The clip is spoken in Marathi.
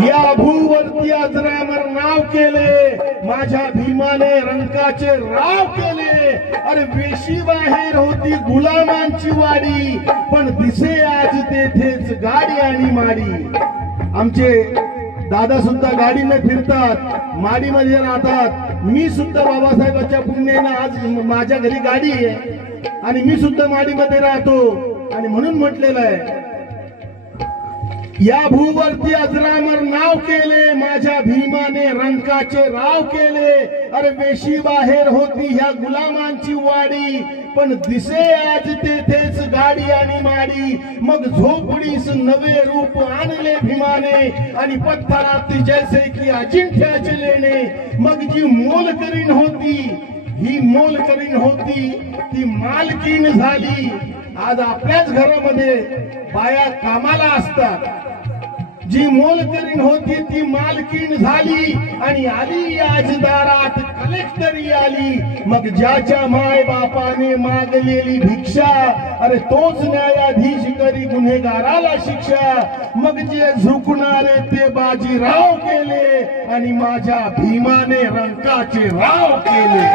या भूवरती अजरामर नाव केले. माझ्या भीमाने रंकाचे राव केले. अरे वेशी बाहेर होती गुलामांची वाडी पण दिसे आज तेथेच गाडी आणि माडी. आमचे दादा सुद्धा गाडीने फिरतात माडीमध्ये राहतात. मी सुद्धा बाबासाहेबांच्या पुण्याने आज माझ्या घरी गाडी आहे. आणि मी सुद्धा माडीमध्ये राहतो. आणि म्हणून म्हटलेलं आहे या भूवरती अजरामर नाव केले माझ्या भीमाने रंकाचे राव केले. अरे वेशी बाहेर होती ह्या गुलामांची वाडी पण दिसे आज तेथेच गाडी आणि माडी. मग झोपडीस नवे रूप आणले भीमाने आणि पत्थरात जैसे की अजिंठ्याचे लेणे. मग जी मोल करीन होती ही मोल करीन होती ती मालकीन झाली. आज आपल्याच घरामध्ये बाया कामाला असतात. जी मोलकरीन होती ती मालकीन झाली आणि आली आज दारात कलेक्टरी आली. मग ज्याच्या माय बापाने मागलेली भिक्षा अरे तोच न्यायाधीश करी गुन्हेगाराला शिक्षा. मग जे झुकणारे ते बाजीराव केले आणि माझ्या भीमाने रंकाचे राव केले.